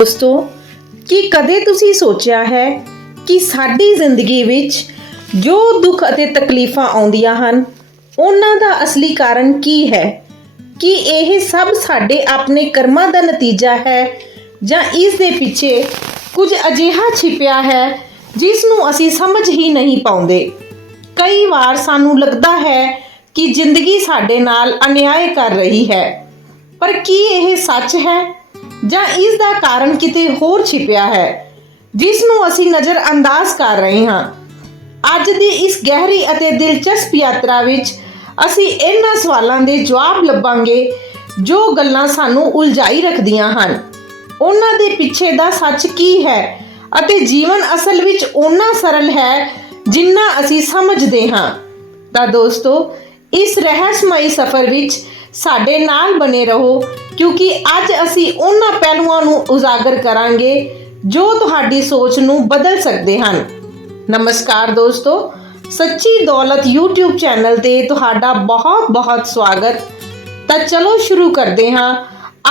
ਦੋਸਤੋ, ਕੀ ਕਦੇ ਤੁਸੀਂ ਸੋਚਿਆ ਹੈ ਕਿ ਸਾਡੀ ਜ਼ਿੰਦਗੀ ਵਿੱਚ ਜੋ ਦੁੱਖ ਅਤੇ ਤਕਲੀਫਾਂ ਆਉਂਦੀਆਂ ਹਨ, ਉਹਨਾਂ ਦਾ ਅਸਲੀ ਕਾਰਨ ਕੀ ਹੈ? ਕੀ ਇਹ ਸਭ ਸਾਡੇ ਆਪਣੇ ਕਰਮਾਂ ਦਾ ਨਤੀਜਾ ਹੈ ਜਾਂ ਇਸ ਦੇ ਪਿੱਛੇ ਕੁਝ ਅਜਿਹਾ ਛਿਪਿਆ ਹੈ ਜਿਸ ਨੂੰ ਅਸੀਂ ਸਮਝ ਹੀ ਨਹੀਂ ਪਾਉਂਦੇ? ਕਈ ਵਾਰ ਸਾਨੂੰ ਲੱਗਦਾ ਹੈ ਕਿ ਜ਼ਿੰਦਗੀ ਸਾਡੇ ਨਾਲ ਅਨਿਆਏ ਕਰ ਰਹੀ ਹੈ। ਪਰ ਕੀ ਇਹ ਸੱਚ ਹੈ? ਜਾਂ ਇਸ ਦਾ ਕਾਰਨ ਕਿਤੇ ਹੋਰ ਛਿਪਿਆ ਹੈ, ਜਿਸ ਨੂੰ ਅਸੀਂ ਨਜ਼ਰ ਅੰਦਾਜ਼ ਕਰ ਰਹੇ ਹਾਂ। ਅੱਜ ਦੀ ਇਸ ਗਹਿਰੀ ਅਤੇ ਦਿਲਚਸਪ ਯਾਤਰਾ ਵਿੱਚ ਅਸੀਂ ਇਹਨਾਂ ਸਵਾਲਾਂ ਦੇ ਜਵਾਬ ਲੱਭਾਂਗੇ, ਜੋ ਗੱਲਾਂ ਸਾਨੂੰ ਉਲਝਾਈ ਰੱਖਦੀਆਂ ਹਨ। ਉਹਨਾਂ ਦੇ ਪਿੱਛੇ ਦਾ ਸੱਚ ਕੀ ਹੈ ਅਤੇ ਜੀਵਨ ਅਸਲ ਵਿੱਚ ਓਨਾ ਸਰਲ ਹੈ ਜਿੰਨਾ ਅਸੀਂ ਸਮਝਦੇ ਹਾਂ। ਤਾਂ ਦੋਸਤੋ, ਇਸ ਰਹੱਸਮਈ ਸਫ਼ਰ ਵਿੱਚ ਸਾਡੇ ਨਾਲ ਬਨੇ ਰਹੋ। ਕਿਉਂਕਿ ਅੱਜ ਅਸੀਂ ਉਹਨਾਂ ਪਹਿਲੂਆਂ ਨੂੰ ਉਜਾਗਰ ਕਰਾਂਗੇ ਜੋ ਤੁਹਾਡੀ ਸੋਚ ਨੂੰ ਬਦਲ ਸਕਦੇ ਹਨ। ਨਮਸਕਾਰ ਦੋਸਤੋ, ਸੱਚੀ ਦੌਲਤ YouTube ਚੈਨਲ ਤੇ ਤੁਹਾਡਾ ਬਹੁਤ-ਬਹੁਤ ਸਵਾਗਤ। ਤਾਂ ਚਲੋ ਸ਼ੁਰੂ ਕਰਦੇ ਹਾਂ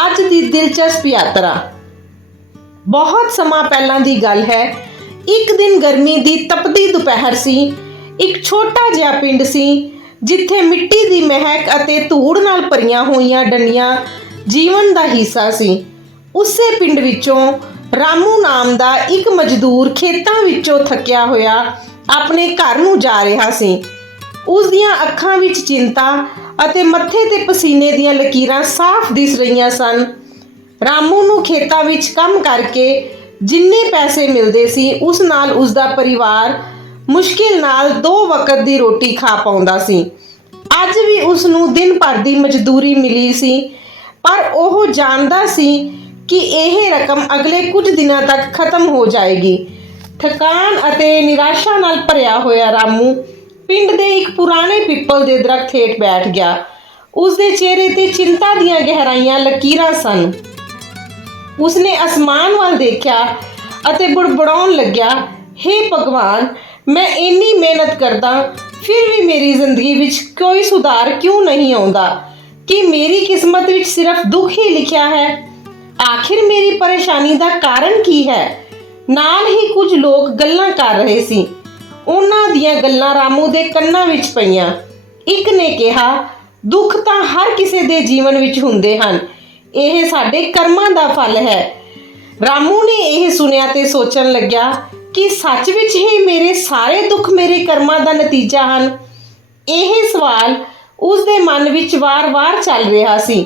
ਅੱਜ ਦੀ ਦਿਲਚਸਪ ਯਾਤਰਾ। ਬਹੁਤ ਸਮਾਂ ਪਹਿਲਾਂ ਦੀ ਗੱਲ ਹੈ, ਇੱਕ ਦਿਨ ਗਰਮੀ ਦੀ ਤਪਦੀ ਦੁਪਹਿਰ ਸੀ, ਇੱਕ ਛੋਟਾ ਜਿਹਾ ਪਿੰਡ ਸੀ, ਜਿੱਥੇ ਮਿੱਟੀ ਦੀ ਮਹਿਕ ਅਤੇ ਧੂੜ ਨਾਲ ਭਰੀਆਂ ਹੋਈਆਂ ਡੰਡੀਆਂ ਜੀਵਨ ਦਾ ਹਿੱਸਾ ਸੀ। ਉਸੇ ਪਿੰਡ ਵਿੱਚੋਂ ਰਾਮੂ ਨਾਮ ਦਾ ਇੱਕ ਮਜ਼ਦੂਰ ਖੇਤਾਂ ਵਿੱਚੋਂ ਥੱਕਿਆ ਹੋਇਆ ਆਪਣੇ ਘਰ ਨੂੰ ਜਾ ਰਿਹਾ ਸੀ। ਉਸ ਦੀਆਂ ਅੱਖਾਂ ਵਿੱਚ ਚਿੰਤਾ ਅਤੇ ਮੱਥੇ ਤੇ ਪਸੀਨੇ ਦੀਆਂ ਲਕੀਰਾਂ ਸਾਫ਼ ਦਿਸ ਰਹੀਆਂ ਸਨ। ਰਾਮੂ ਨੂੰ ਖੇਤਾਂ ਵਿੱਚ ਕੰਮ ਕਰਕੇ ਜਿੰਨੇ ਪੈਸੇ ਮਿਲਦੇ ਸੀ, ਉਸ ਨਾਲ ਉਸ ਦਾ ਪਰਿਵਾਰ ਮੁਸ਼ਕਿਲ ਨਾਲ ਦੋ ਵਕਤ ਦੀ ਰੋਟੀ ਖਾ ਪਾਉਂਦਾ ਸੀ। ਅੱਜ ਵੀ ਉਸ ਨੂੰ ਦਿਨ ਭਰ ਦੀ ਮਜ਼ਦੂਰੀ ਮਿਲੀ ਸੀ। ਪਰ ਉਹ ਜਾਣਦਾ ਸੀ ਕਿ ਇਹ ਰਕਮ ਅਗਲੇ ਕੁਝ ਦਿਨਾਂ ਤੱਕ ਖਤਮ ਹੋ ਜਾਏਗੀ। ਥਕਾਨ ਅਤੇ ਨਿਰਾਸ਼ਾ ਨਾਲ ਭਰਿਆ ਹੋਇਆ ਰਾਮੂ ਪਿੰਡ ਦੇ ਇੱਕ ਪੁਰਾਣੇ ਪਿੱਪਲ ਦੇ ਦਰਖਤ ਹੇਠ ਬੈਠ ਗਿਆ। ਉਸ ਦੇ ਚਿਹਰੇ ਤੇ ਚਿੰਤਾ ਦੀਆਂ ਗਹਿਰਾਈਆਂ ਲਕੀਰਾਂ ਸਨ। ਉਸਨੇ ਅਸਮਾਨ ਵੱਲ ਦੇਖਿਆ ਅਤੇ ਬੁੜਬੜਾਉਣ ਲੱਗਿਆ हे ਭਗਵਾਨ, ਮੈਂ ਇੰਨੀ ਮਿਹਨਤ ਕਰਦਾ, ਫਿਰ ਵੀ ਮੇਰੀ ਜ਼ਿੰਦਗੀ ਵਿੱਚ ਕੋਈ ਸੁਧਾਰ ਕਿਉਂ ਨਹੀਂ ਆਉਂਦਾ? ਕਿ ਮੇਰੀ ਕਿਸਮਤ ਵਿੱਚ ਸਿਰਫ ਦੁੱਖ ਹੀ ਲਿਖਿਆ ਹੈ? ਆਖਿਰ ਮੇਰੀ ਪਰੇਸ਼ਾਨੀ ਦਾ ਕਾਰਨ ਕੀ ਹੈ? ਨਾਲ ਹੀ ਕੁਝ ਲੋਕ ਗੱਲਾਂ ਕਰ ਰਹੇ ਸੀ। ਉਹਨਾਂ ਦੀਆਂ ਗੱਲਾਂ ਰਾਮੂ ਦੇ ਕੰਨਾਂ ਵਿੱਚ ਪਈਆਂ। ਇੱਕ ਨੇ ਕਿਹਾ, ਦੁੱਖ ਤਾਂ ਹਰ ਕਿਸੇ ਦੇ ਜੀਵਨ ਵਿੱਚ ਹੁੰਦੇ ਹਨ। ਇਹ ਸਾਡੇ ਕਰਮਾਂ ਦਾ ਫਲ ਹੈ। ਰਾਮੂ ਨੇ ਇਹ ਸੁਨਿਆ ਤੇ ਸੋਚਣ ਲੱਗਿਆ ਕਿ ਸੱਚ ਵਿੱਚ ਹੀ ਮੇਰੇ ਸਾਰੇ ਦੁੱਖ ਮੇਰੇ ਕਰਮਾਂ ਦਾ ਨਤੀਜਾ ਹਨ। ਇਹ ਸਵਾਲ ਉਸ ਦੇ ਮਨ ਵਿੱਚ ਵਾਰ-ਵਾਰ ਚੱਲ ਰਿਹਾ ਸੀ।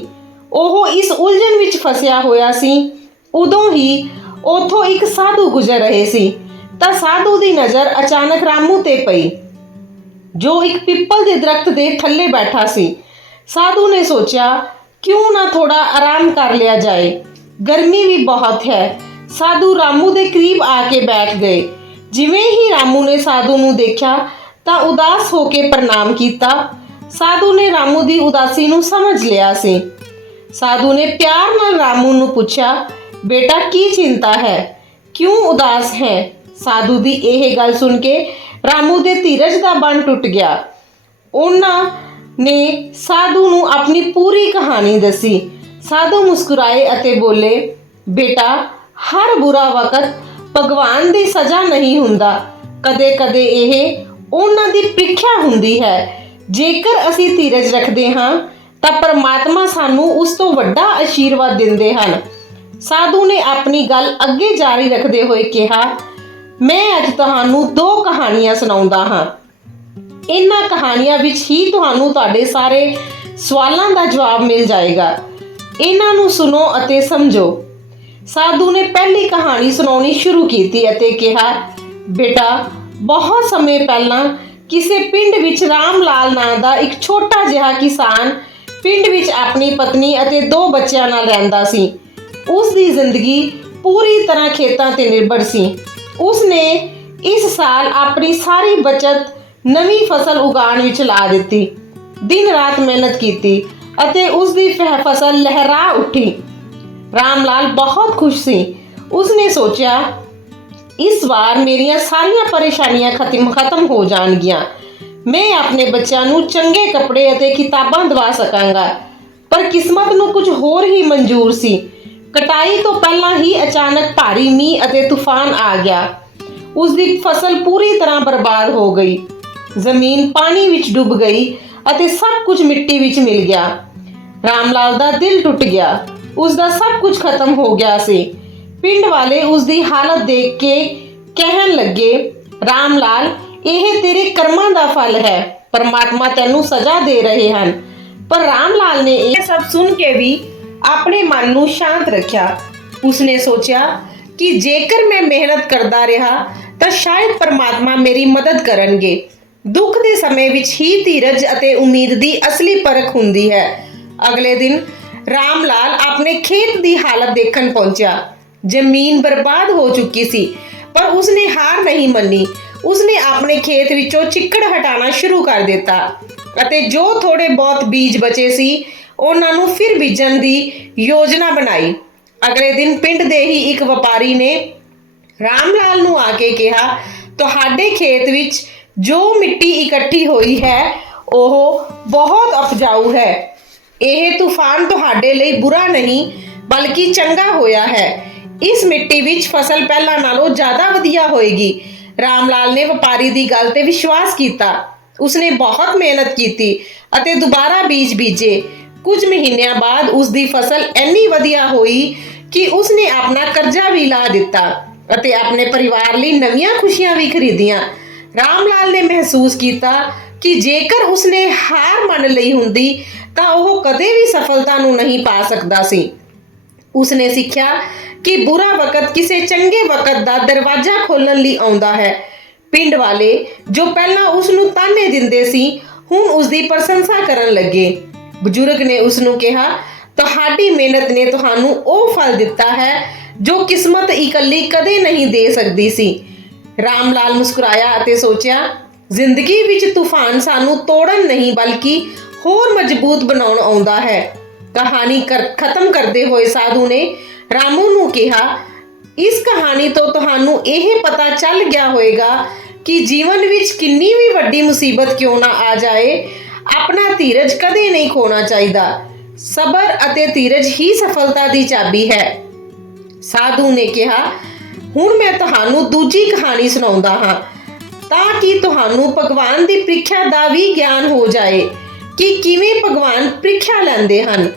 ਉਹ ਇਸ ਉਲਝਣ ਵਿੱਚ ਫਸਿਆ ਹੋਇਆ ਸੀ। ਉਦੋਂ ਹੀ ਉਥੋਂ ਇੱਕ ਸਾਧੂ ਗੁਜ਼ਰ ਰਹੇ ਸੀ। ਤਾਂ ਸਾਧੂ ਦੀ ਨਜ਼ਰ ਅਚਾਨਕ ਰਾਮੂ ਤੇ ਪਈ, ਜੋ ਇੱਕ ਪਿੱਪਲ ਦੇ ਦਰਖਤ ਦੇ ਥੱਲੇ ਬੈਠਾ ਸੀ। ਸਾਧੂ ਨੇ ਸੋਚਿਆ, ਕਿਉਂ ਨਾ ਥੋੜਾ ਆਰਾਮ ਕਰ ਲਿਆ ਜਾਏ। ਗਰਮੀ ਵੀ ਬਹੁਤ ਹੈ। ਸਾਧੂ ਰਾਮੂ ਦੇ ਕਰੀਬ ਆ ਕੇ ਬੈਠ ਗਏ। ਜਿਵੇਂ ਹੀ ਰਾਮੂ ਨੇ ਸਾਧੂ ਨੂੰ ਦੇਖਿਆ, ਤਾਂ ਉਦਾਸ ਹੋ ਕੇ ਪ੍ਰਣਾਮ ਕੀਤਾ। ਸਾਧੂ ਨੇ ਰਾਮੂ ਦੀ ਉਦਾਸੀ ਨੂੰ ਸਮਝ ਲਿਆ ਸੀ। ਸਾਧੂ ਨੇ ਪਿਆਰ ਨਾਲ ਰਾਮੂ ਨੂੰ ਪੁੱਛਿਆ, ਬੇਟਾ, ਕੀ ਚਿੰਤਾ ਹੈ? ਕਿਉਂ ਉਦਾਸ ਹੈ? ਸਾਧੂ ਦੀ ਇਹ ਗੱਲ ਸੁਣ ਕੇ ਰਾਮੂ ਦੇ ਧੀਰਜ ਦਾ ਬੰਨ ਟੁੱਟ ਗਿਆ। ਉਹਨਾਂ ਨੇ ਸਾਧੂ ਨੂੰ ਆਪਣੀ ਪੂਰੀ ਕਹਾਣੀ ਦੱਸੀ। ਸਾਧੂ ਮੁਸਕਰਾਏ ਅਤੇ ਬੋਲੇ, ਬੇਟਾ, ਹਰ ਬੁਰਾ ਵਕਤ ਭਗਵਾਨ ਦੀ ਸਜ਼ਾ ਨਹੀਂ ਹੁੰਦਾ। ਕਦੇ-ਕਦੇ ਇਹ ਉਹਨਾਂ ਦੀ ਪ੍ਰੀਖਿਆ ਹੁੰਦੀ ਹੈ। ਜੇਕਰ ਅਸੀਂ ਧੀਰਜ ਰੱਖਦੇ ਹਾਂ, ਤਾਂ ਪਰਮਾਤਮਾ ਸਾਨੂੰ ਉਸ ਤੋਂ ਵੱਡਾ ਆਸ਼ੀਰਵਾਦ ਦਿੰਦੇ ਹਨ। ਸਾਧੂ ਨੇ ਆਪਣੀ ਗੱਲ ਅੱਗੇ ਜਾਰੀ ਰੱਖਦੇ ਹੋਏ ਕਿਹਾ, ਮੈਂ ਅੱਜ ਤੁਹਾਨੂੰ ਦੋ ਕਹਾਣੀਆਂ ਸੁਣਾਉਂਦਾ ਹਾਂ। ਇਹਨਾਂ ਕਹਾਣੀਆਂ ਵਿੱਚ ਹੀ ਤੁਹਾਨੂੰ ਤੁਹਾਡੇ ਸਾਰੇ ਸਵਾਲਾਂ ਦਾ ਜਵਾਬ ਮਿਲ ਜਾਏਗਾ। ਇਹਨਾਂ ਨੂੰ ਸੁਣੋ ਅਤੇ ਸਮਝੋ। ਸਾਧੂ ਨੇ ਪਹਿਲੀ ਕਹਾਣੀ ਸੁਣਾਉਣੀ ਸ਼ੁਰੂ ਕੀਤੀ ਅਤੇ ਕਿਹਾ, ਬੇਟਾ, ਬਹੁਤ ਸਮੇਂ ਪਹਿਲਾਂ ਕਿਸੇ ਪਿੰਡ ਵਿੱਚ ਰਾਮ ਲਾਲ ਨਾਂ ਦਾ ਇੱਕ ਛੋਟਾ ਜਿਹਾ ਕਿਸਾਨ ਪਿੰਡ ਵਿੱਚ ਆਪਣੀ ਪਤਨੀ ਅਤੇ ਦੋ ਬੱਚਿਆਂ ਨਾਲ ਰਹਿੰਦਾ ਸੀ। ਉਸ ਦੀ ਜ਼ਿੰਦਗੀ ਪੂਰੀ ਤਰ੍ਹਾਂ ਖੇਤਾਂ ਤੇ ਨਿਰਭਰ ਸੀ। ਉਸ ਨੇ ਇਸ ਸਾਲ ਆਪਣੀ ਸਾਰੀ ਬਚਤ ਨਵੀਂ ਫਸਲ ਉਗਾਉਣ ਵਿੱਚ ਲਾ ਦਿੱਤੀ। ਦਿਨ ਰਾਤ ਮਿਹਨਤ ਕੀਤੀ ਅਤੇ ਉਸ ਦੀ ਫਸਲ ਲਹਿਰਾ ਉੱਠੀ। ਰਾਮ ਲਾਲ ਬਹੁਤ ਖੁਸ਼ ਸੀ। ਉਸ ਨੇ ਸੋਚਿਆ ਇਸ ਵਾਰ ਮੇਰੀਆਂ ਸਾਰੀਆਂ ਪਰੇਸ਼ਾਨੀਆਂ ਖਤਮ ਖਤਮ ਹੋ ਜਾਣਗੀਆਂ। ਮੈਂ ਆਪਣੇ ਬੱਚਿਆਂ ਨੂੰ ਚੰਗੇ ਕੱਪੜੇ ਅਤੇ ਕਿਤਾਬਾਂ ਦਵਾ ਸਕਾਂਗਾ। ਪਰ ਕਿਸਮਤ ਨੂੰ ਕੁਝ ਹੋਰ ਹੀ ਮਨਜ਼ੂਰ ਸੀ। ਕਟਾਈ ਤੋਂ ਪਹਿਲਾਂ ਹੀ ਅਚਾਨਕ ਭਾਰੀ ਮੀਂਹ ਅਤੇ ਤੂਫਾਨ ਆ ਗਿਆ। ਉਸ ਦੀ ਫਸਲ ਪੂਰੀ ਤਰ੍ਹਾਂ ਬਰਬਾਦ ਹੋ ਗਈ। ਜ਼ਮੀਨ ਪਾਣੀ ਵਿੱਚ ਡੁੱਬ ਗਈ ਅਤੇ ਸਭ ਕੁਝ ਮਿੱਟੀ ਵਿੱਚ ਮਿਲ ਗਿਆ। ਰਾਮ ਲਾਲ ਦਾ ਦਿਲ ਟੁੱਟ ਗਿਆ। ਉਸ ਦਾ ਸਭ ਕੁਝ ਖਤਮ ਹੋ ਗਿਆ ਸੀ। ਪਿੰਡ ਵਾਲੇ ਉਸ ਦੀ ਹਾਲਤ ਦੇਖ ਕੇ ਕਹਿਣ ਲੱਗੇ, ਰਾਮ ਲਾਲ, ਇਹ ਤੇਰੇ ਕਰਮਾਂ ਦਾ ਫਲ ਹੈ। ਪਰਮਾਤਮਾ ਤੈਨੂੰ ਸਜ਼ਾ ਦੇ ਰਹੇ ਹਨ। ਪਰ ਰਾਮ ਲਾਲ ਨੇ ਇਹ ਸਭ ਸੁਣ ਕੇ ਵੀ ਆਪਣੇ ਮਨ ਨੂੰ ਸ਼ਾਂਤ ਰੱਖਿਆ। ਉਸਨੇ ਸੋਚਿਆ ਕਿ ਜੇਕਰ ਮੈਂ ਮਿਹਨਤ ਕਰਦਾ ਰਿਹਾ, ਤਾਂ ਸ਼ਾਇਦ ਪਰਮਾਤਮਾ ਮੇਰੀ ਮਦਦ ਕਰਨਗੇ। ਦੁੱਖ ਦੇ ਸਮੇਂ ਵਿੱਚ ਹੀ ਧੀਰਜ ਅਤੇ ਉਮੀਦ ਦੀ ਅਸਲੀ ਪਰਖ ਹੁੰਦੀ ਹੈ। ਅਗਲੇ ਦਿਨ ਰਾਮ ਲਾਲ ਆਪਣੇ ਖੇਤ ਦੀ ਹਾਲਤ ਦੇਖਣ ਪਹੁੰਚਿਆ। ਜ਼ਮੀਨ ਬਰਬਾਦ ਹੋ ਚੁੱਕੀ ਸੀ, ਪਰ ਉਸਨੇ ਹਾਰ ਨਹੀਂ ਮੰਨੀ। ਉਸਨੇ ਆਪਣੇ ਖੇਤ ਵਿੱਚੋਂ ਚਿੱਕੜ ਹਟਾਉਣਾ ਸ਼ੁਰੂ ਕਰ ਦਿੱਤਾ ਅਤੇ ਜੋ ਥੋੜੇ ਬਹੁਤ ਬੀਜ ਬਚੇ ਸੀ, ਉਹਨਾਂ ਨੂੰ ਫਿਰ ਬੀਜਣ ਦੀ ਯੋਜਨਾ ਬਣਾਈ। ਅਗਲੇ ਦਿਨ ਪਿੰਡ ਦੇ ਹੀ ਇੱਕ ਵਪਾਰੀ ਨੇ ਰਾਮ ਲਾਲ ਨੂੰ ਆ ਕੇ ਕਿਹਾ, ਤੁਹਾਡੇ ਖੇਤ ਵਿੱਚ ਜੋ ਮਿੱਟੀ ਇਕੱਠੀ ਹੋਈ ਹੈ, ਉਹ ਬਹੁਤ ਉਪਜਾਊ ਹੈ। ਇਹ ਤੂਫਾਨ ਤੁਹਾਡੇ ਲਈ ਬੁਰਾ ਨਹੀਂ, ਬਲਕਿ ਚੰਗਾ ਹੋਇਆ ਹੈ। ਇਸ ਮਿੱਟੀ ਵਿੱਚ ਫਸਲ ਪਹਿਲਾਂ ਨਾਲੋਂ ਜ਼ਿਆਦਾ ਵਧੀਆ ਹੋਏਗੀ। ਰਾਮ ਲਾਲ ਨੇ ਵਪਾਰੀ ਦੀ ਗੱਲ ਤੇ ਵਿਸ਼ਵਾਸ ਕੀਤਾ। ਉਸਨੇ ਬਹੁਤ ਮਿਹਨਤ ਕੀਤੀ ਅਤੇ ਦੁਬਾਰਾ ਬੀਜ ਬੀਜੇ। ਕੁਝ ਮਹੀਨਿਆਂ ਬਾਅਦ ਉਸ ਦੀ ਫਸਲ ਇੰਨੀ ਵਧੀਆ ਹੋਈ ਕਿ ਉਸਨੇ ਆਪਣਾ ਕਰਜ਼ਾ ਵੀ ਲਾ ਦਿੱਤਾ ਅਤੇ ਆਪਣੇ ਪਰਿਵਾਰ ਲਈ ਨਵੀਆਂ ਖੁਸ਼ੀਆਂ ਵੀ ਖਰੀਦੀਆਂ। ਰਾਮ ਲਾਲ ਨੇ ਮਹਿਸੂਸ ਕੀਤਾ ਕਿ ਜੇਕਰ ਉਸਨੇ ਹਾਰ ਮੰਨ ਲਈ ਹੁੰਦੀ ਤਾਂ ਉਹ ਕਦੇ ਵੀ ਸਫਲਤਾ ਨੂੰ ਨਹੀਂ ਪਾ ਸਕਦਾ ਸੀ। ਉਸਨੇ ਸਿੱਖਿਆ ਕਿ ਬੁਰਾ ਵਕਤ ਕਿਸੇ ਚੰਗੇ ਵਕਤ ਦਾ ਦਰਵਾਜ਼ਾ ਖੋਲਣ ਲਈ ਆਉਂਦਾ ਹੈ। ਪਿੰਡ ਵਾਲੇ ਜੋ ਪਹਿਲਾਂ ਉਸ ਨੂੰ ਤਾਨੇ ਦਿੰਦੇ ਸੀ, ਹੁਣ ਉਸ ਦੀ ਪ੍ਰਸ਼ੰਸਾ ਕਰਨ ਲੱਗੇ। ਬਜ਼ੁਰਗ ਨੇ ਉਸ ਨੂੰ ਕਿਹਾ, ਤੁਹਾਡੀ ਮਿਹਨਤ ਨੇ ਤੁਹਾਨੂੰ ਉਹ ਫਲ ਦਿੱਤਾ ਹੈ ਜੋ ਕਿਸਮਤ ਇਕੱਲੀ ਕਦੇ ਨਹੀਂ ਦੇ ਸਕਦੀ ਸੀ। ਰਾਮ ਲਾਲ ਮੁਸਕਰਾਇਆ ਅਤੇ ਸੋਚਿਆ, ਜ਼ਿੰਦਗੀ ਵਿੱਚ ਤੂਫਾਨ ਸਾਨੂੰ ਤੋੜਨ ਨਹੀਂ, ਬਲਕਿ ਹੋਰ ਮਜ਼ਬੂਤ ਬਣਾਉਣ ਆਉਂਦਾ ਹੈ। ਕਹਾਣੀ ਕਰ, ਖਤਮ ਕਰਦੇ ਹੋਏ ਸਾਧੂ ਨੇ ਰਾਮੂ ਨੂੰ ਕਿਹਾ, ਇਸ ਕਹਾਣੀ ਤੋਂ ਤੁਹਾਨੂੰ ਇਹ ਪਤਾ ਚੱਲ ਗਿਆ ਹੋਵੇਗਾ ਕਿ ਜੀਵਨ ਵਿੱਚ ਕਿੰਨੀ ਵੀ ਵੱਡੀ ਮੁਸੀਬਤ ਕਿਉਂ ਨਾ ਆ ਜਾਏ, ਆਪਣਾ ਧੀਰਜ ਕਦੇ ਨਹੀਂ ਖੋਣਾ ਚਾਹੀਦਾ। ਸਬਰ ਅਤੇ ਧੀਰਜ ਹੀ ਸਫਲਤਾ ਦੀ ਚਾਬੀ ਹੈ। ਸਾਧੂ ਨੇ ਕਿਹਾ, ਹੁਣ ਮੈਂ ਤੁਹਾਨੂੰ ਦੂਜੀ ਕਹਾਣੀ ਸੁਣਾਉਂਦਾ ਹਾਂ, ਤਾਂ ਕਿ ਤੁਹਾਨੂੰ ਭਗਵਾਨ ਦੀ ਪ੍ਰੀਖਿਆ ਦਾ ਵੀ ਗਿਆਨ ਹੋ ਜਾਏ ਕਿ ਕਿਵੇਂ ਭਗਵਾਨ ਪ੍ਰੀਖਿਆ ਲੈਂਦੇ ਹਨ।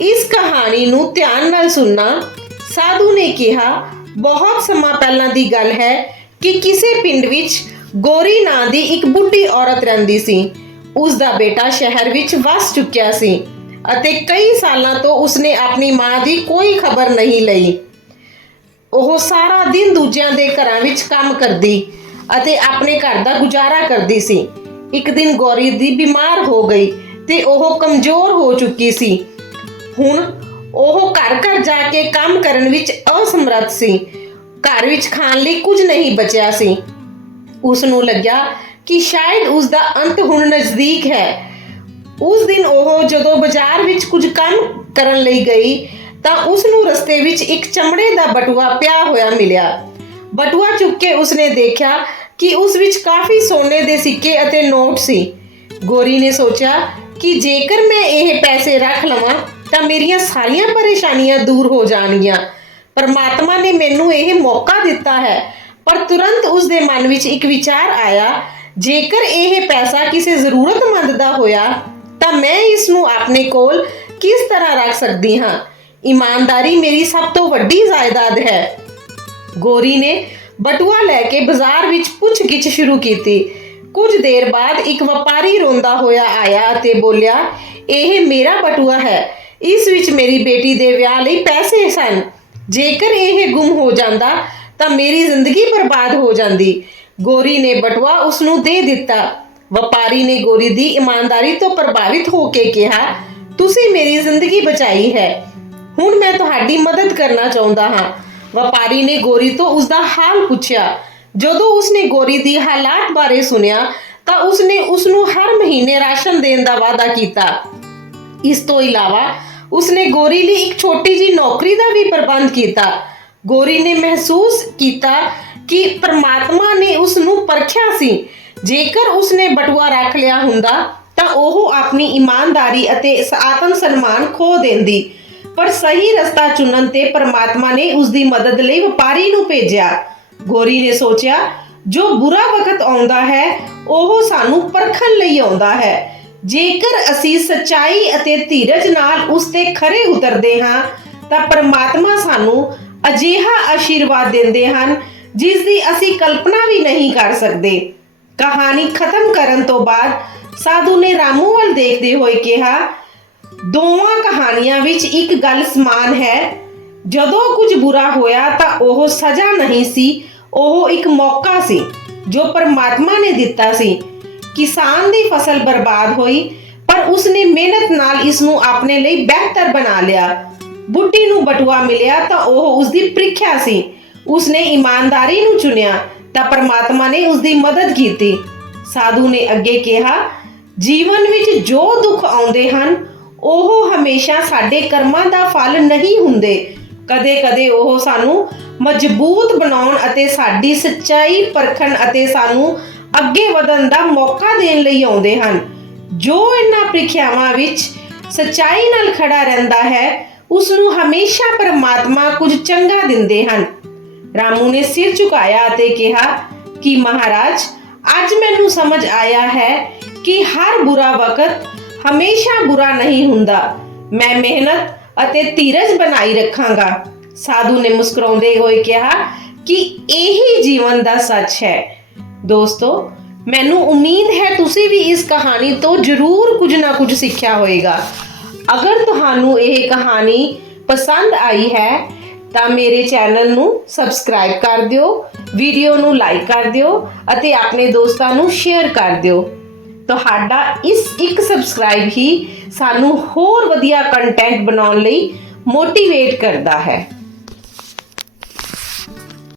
ਇਸ ਕਹਾਣੀ ਨੂੰ ਧਿਆਨ ਨਾਲ ਸੁਣਨਾ, ਸਾਧੂ ਨੇ ਕਿਹਾ, ਬਹੁਤ ਸਮਾਂ ਪਹਿਲਾਂ ਦੀ ਗੱਲ ਹੈ ਕਿ ਕਿਸੇ ਪਿੰਡ ਵਿੱਚ ਗੋਰੀ ਨਾਂ ਦੀ ਇੱਕ ਬੁੱਢੀ ਔਰਤ ਰਹਿੰਦੀ ਸੀ। ਉਸ ਦਾ ਬੇਟਾ ਸ਼ਹਿਰ ਵਿੱਚ ਵਸ ਚੁੱਕਿਆ ਸੀ ਅਤੇ ਕਈ ਸਾਲਾਂ ਤੋਂ ਉਸਨੇ ਆਪਣੀ ਮਾਂ ਦੀ ਕੋਈ ਖਬਰ ਨਹੀਂ ਲਈ। ਉਹ ਸਾਰਾ ਦਿਨ ਦੂਜਿਆਂ ਦੇ ਘਰਾਂ ਵਿੱਚ ਕੰਮ ਕਰਦੀ ਅਤੇ ਆਪਣੇ ਘਰ ਦਾ ਗੁਜ਼ਾਰਾ ਕਰਦੀ ਸੀ। ਇੱਕ ਦਿਨ ਗੌਰੀ ਦੀ ਬਿਮਾਰ ਹੋ ਗਈ ਤੇ ਉਹ ਕਮਜ਼ੋਰ ਹੋ ਚੁੱਕੀ ਸੀ। ਹੁਣ ਉਹ ਘਰ ਘਰ ਜਾ ਕੇ ਕੰਮ ਕਰਨ ਵਿੱਚ ਅਸਮਰੱਥ ਸੀ। ਘਰ ਵਿੱਚ ਖਾਣ ਲਈ ਕੁਝ ਨਹੀਂ ਬਚਿਆ ਸੀ। ਉਸ ਨੂੰ ਲੱਗਿਆ ਕਿ ਸ਼ਾਇਦ ਉਸ ਦਾ ਅੰਤ ਹੁਣ ਨਜ਼ਦੀਕ ਹੈ। ਉਸ ਦਿਨ ਉਹ ਜਦੋਂ ਬਾਜ਼ਾਰ ਵਿੱਚ ਕੁਝ ਕੰਮ ਕਰਨ ਲਈ ਗਈ, ਤਾਂ ਉਸ ਨੂੰ ਰਸਤੇ ਵਿੱਚ ਇੱਕ ਚਮੜੇ ਦਾ ਬਟੂਆ ਪਿਆ ਹੋਇਆ ਮਿਲਿਆ। ਬਟੂਆ ਚੁੱਕ ਕੇ ਉਸਨੇ ਦੇਖਿਆ ਕਿ ਉਸ ਵਿੱਚ ਕਾਫੀ ਸੋਨੇ ਦੇ ਸਿੱਕੇ ਅਤੇ ਨੋਟ ਸੀ। ਗੋਰੀ ਨੇ ਸੋਚਿਆ ਕਿ ਜੇਕਰ ਮੈਂ ਇਹ ਪੈਸੇ ਰੱਖ ਲਵਾਂ ਤਾਂ ਮੇਰੀਆਂ ਸਾਰੀਆਂ ਪਰੇਸ਼ਾਨੀਆਂ ਦੂਰ ਹੋ ਜਾਣਗੀਆਂ। ਪਰਮਾਤਮਾ ਨੇ ਮੈਨੂੰ ਇਹ ਮੌਕਾ ਦਿੱਤਾ ਹੈ, ਪਰ ਤੁਰੰਤ ਉਸ ਦੇ ਮਨ ਵਿੱਚ ਇੱਕ ਵਿਚਾਰ ਆਇਆ, ਜੇਕਰ ਇਹ ਪੈਸਾ ਕਿਸੇ ਜ਼ਰੂਰਤਮੰਦ ਦਾ ਹੋਇਆ, ਤਾਂ ਮੈਂ ਇਸ ਨੂੰ ਆਪਣੇ ਕੋਲ ਕਿਸ ਤਰ੍ਹਾਂ ਰੱਖ ਸਕਦੀ ਹਾਂ? ਇਮਾਨਦਾਰੀ ਮੇਰੀ ਸਭ ਤੋਂ ਵੱਡੀ ਜਾਇਦਾਦ ਹੈ। ਗੋਰੀ ਨੇ ਬਟੂਆ ਲੈ ਕੇ ਬਾਜ਼ਾਰ ਵਿੱਚ ਪੁੱਛਗਿੱਛ ਸ਼ੁਰੂ ਕੀਤੀ। ਕੁਝ ਦੇਰ ਬਾਅਦ ਇੱਕ ਵਪਾਰੀ ਰੋਂਦਾ ਹੋਇਆ ਆਇਆ ਅਤੇ ਬੋਲਿਆ, ਇਹ ਮੇਰਾ ਬਟੂਆ ਹੈ ਇਸ ਵਿੱਚ ਮੇਰੀ ਬੇਟੀ ਦੇ ਵਿਆਹ ਲਈ ਪੈਸੇ ਸਨ। ਜੇਕਰ ਇਹ ਗੁੰਮ ਹੋ ਜਾਂਦਾ, ਤਾਂ ਮੇਰੀ ਜ਼ਿੰਦਗੀ ਬਰਬਾਦ ਹੋ ਜਾਂਦੀ। ਗੋਰੀ ਨੇ ਬਟੂਆ ਉਸ ਨੂੰ ਦੇ ਦਿੱਤਾ। ਵਪਾਰੀ ਨੇ ਗੋਰੀ ਦੀ ਇਮਾਨਦਾਰੀ ਤੋਂ ਪ੍ਰਭਾਵਿਤ ਹੋ ਕੇ ਕਿਹਾ, ਤੁਸੀਂ ਮੇਰੀ ਜ਼ਿੰਦਗੀ ਬਚਾਈ ਹੈ। ਹੁਣ ਮੈਂ ਤੁਹਾਡੀ ਮਦਦ ਕਰਨਾ ਚਾਹੁੰਦਾ ਹਾਂ। ਵਪਾਰੀ ਨੇ ਗੋਰੀ ਤੋਂ ਉਸ ਦਾ ਹਾਲ ਪੁੱਛਿਆ। ਜਦੋਂ ਉਸਨੇ ਗੋਰੀ ਦੀ ਹਾਲਾਤ ਬਾਰੇ ਸੁਨਿਆ ਤਾਂ ਉਸਨੇ ਉਸ ਨੂੰ ਹਰ ਮਹੀਨੇ ਰਾਸ਼ਨ ਦੇਣ ਦਾ ਵਾਅਦਾ ਕੀਤਾ। ਇਸ ਤੋਂ ਇਲਾਵਾ ਉਸਨੇ ਗੋਰੀ ਲਈ ਇੱਕ ਛੋਟੀ ਜੀ ਨੌਕਰੀ ਦਾ ਵੀ ਪ੍ਰਬੰਧ ਕੀਤਾ। ਗੋਰੀ ਨੇ ਮਹਿਸੂਸ ਕੀਤਾ ਕਿ ਪ੍ਰਮਾਤਮਾ ਨੇ ਉਸ ਨੂੰ ਪਰਖਿਆ ਸੀ। ਜੇਕਰ ਉਸਨੇ ਬਟੂਆ ਰੱਖ ਲਿਆ ਹੁੰਦਾ, ਤਾਂ ਉਹ ਆਪਣੀ ਇਮਾਨਦਾਰੀ ਅਤੇ ਆਤਮ ਸਨਮਾਨ ਖੋ ਦਿੰਦੀ। ਪਰ ਸਹੀ ਰਸਤਾ ਚੁਣਨ ਤੇ ਪਰਮਾਤਮਾ ਨੇ ਉਸ ਦੀ ਮਦਦ ਲਈ ਵਪਾਰੀ ਨੂੰ ਭੇਜਿਆ। ਗੋਰੀ ਨੇ ਸੋਚਿਆ, ਜੋ ਬੁਰਾ ਵਕਤ ਆਉਂਦਾ ਹੈ, ਉਹ ਸਾਨੂੰ ਪਰਖਣ ਲਈ ਆਉਂਦਾ ਹੈ। ਜੇਕਰ ਅਸੀਂ ਸਚਾਈ ਅਤੇ ਧੀਰਜ ਨਾਲ ਉਸ ਤੇ ਖਰੇ ਉਤਰਦੇ ਹਾਂ, ਤਾਂ ਪਰਮਾਤਮਾ ਸਾਨੂੰ ਅਜਿਹਾ ਆਸ਼ੀਰਵਾਦ ਦਿੰਦੇ ਹਨ, ਜਿਸ ਦੀ ਅਸੀਂ ਕਲਪਨਾ ਵੀ ਨਹੀਂ ਕਰ ਸਕਦੇ। ਕਹਾਣੀ ਖਤਮ ਕਰਨ ਤੋਂ ਬਾਅਦ ਸਾਧੂ ਨੇ ਰਾਮੂ ਵੱਲ ਦੇਖਦੇ ਹੋਏ ਕਿਹਾ, ਦੋਵਾਂ ਕਹਾਣੀਆਂ ਵਿੱਚ ਇੱਕ ਗੱਲ ਸਮਾਨ ਹੈ। ਜਦੋਂ ਕੁਝ ਬੁਰਾ ਹੋਇਆ ਤਾਂ ਉਹ ਸਜ਼ਾ ਨਹੀਂ ਸੀ, ਉਹ ਇੱਕ ਮੌਕਾ ਸੀ, ਜੋ ਪਰਮਾਤਮਾ ਨੇ ਦਿੱਤਾ ਸੀ। ਕਿਸਾਨ ਦੀ ਫਸਲ ਬਰਬਾਦ ਹੋਈ, ਪਰ ਉਸਨੇ ਮਿਹਨਤ ਨਾਲ ਇਸ ਨੂੰ ਆਪਣੇ ਲਈ ਬਿਹਤਰ ਬਣਾ ਲਿਆ। ਬੁੱਢੀ ਨੂੰ ਬਟੂਆ ਮਿਲਿਆ ਤਾਂ ਉਹ ਉਸ ਦੀ ਪ੍ਰੀਖਿਆ ਸੀ। ਉਸਨੇ ਇਮਾਨਦਾਰੀ ਨੂੰ ਚੁਣਿਆ ਤਾਂ ਪਰਮਾਤਮਾ ਨੇ ਉਸ ਦੀ ਮਦਦ ਕੀਤੀ। ਸਾਧੂ ਨੇ ਅੱਗੇ ਕਿਹਾ, ਜੀਵਨ ਵਿੱਚ ਜੋ ਦੁੱਖ ਆਉਂਦੇ ਹਨ, ਉਹ ਹਮੇਸ਼ਾ ਸਾਡੇ ਕਰਮਾਂ ਦਾ ਫਲ ਨਹੀਂ ਹੁੰਦੇ। ਕਦੇ-ਕਦੇ ਉਹ ਸਾਨੂੰ ਮਜ਼ਬੂਤ ਬਣਾਉਣ ਅਤੇ ਸਾਡੀ ਸੱਚਾਈ ਪਰਖਣ ਅਤੇ ਸਾਨੂੰ ਅੱਗੇ ਵਧਣ ਦਾ ਮੌਕਾ ਦੇਣ ਲਈ ਆਉਂਦੇ ਹਨ। ਜੋ ਇਹਨਾਂ ਪ੍ਰੀਖਿਆਵਾਂ ਵਿੱਚ ਸੱਚਾਈ ਨਾਲ ਖੜਾ ਰਹਿੰਦਾ ਹੈ ਉਸ ਨੂੰ ਹਮੇਸ਼ਾ ਪਰਮਾਤਮਾ ਕੁਝ ਚੰਗਾ ਦਿੰਦੇ ਹਨ। ਰਾਮੂ ਨੇ ਸਿਰ ਝੁਕਾਇਆ ਅਤੇ ਕਿਹਾ ਕਿ ਮਹਾਰਾਜ, ਅੱਜ ਮੈਨੂੰ ਸਮਝ ਆਇਆ ਹੈ ਕਿ ਹਰ ਬੁਰਾ ਵਕਤ ਹਮੇਸ਼ਾ ਬੁਰਾ ਨਹੀਂ ਹੁੰਦਾ। ਮੈਂ ਮਿਹਨਤ ਅਤੇ ਧੀਰਜ ਬਣਾਈ ਰੱਖਾਂਗਾ। ਸਾਧੂ ਨੇ ਮੁਸਕਰਾਉਂਦੇ ਹੋਏ ਕਿਹਾ ਕਿ ਇਹੀ ਜੀਵਨ ਦਾ ਸੱਚ ਹੈ। ਦੋਸਤੋ, ਮੈਨੂੰ ਉਮੀਦ ਹੈ ਤੁਸੀਂ ਵੀ ਇਸ ਕਹਾਣੀ ਤੋਂ ਜ਼ਰੂਰ ਕੁਝ ਨਾ ਕੁਝ ਸਿੱਖਿਆ ਹੋਵੇਗਾ। ਅਗਰ ਤੁਹਾਨੂੰ ਇਹ ਕਹਾਣੀ ਪਸੰਦ ਆਈ ਹੈ, ਤਾਂ ਮੇਰੇ ਚੈਨਲ ਨੂੰ ਸਬਸਕ੍ਰਾਈਬ ਕਰ ਦਿਓ, ਵੀਡੀਓ ਨੂੰ ਲਾਈਕ ਕਰ ਦਿਓ ਅਤੇ ਆਪਣੇ ਦੋਸਤਾਂ ਨੂੰ ਸ਼ੇਅਰ ਕਰ ਦਿਓ। ਤੁਹਾਡਾ ਇਸ ਇੱਕ ਸਬਸਕ੍ਰਾਈਬ ਹੀ ਸਾਨੂੰ ਹੋਰ ਵਧੀਆ ਕੰਟੈਂਟ ਬਣਾਉਣ ਲਈ ਮੋਟੀਵੇਟ ਕਰਦਾ ਹੈ।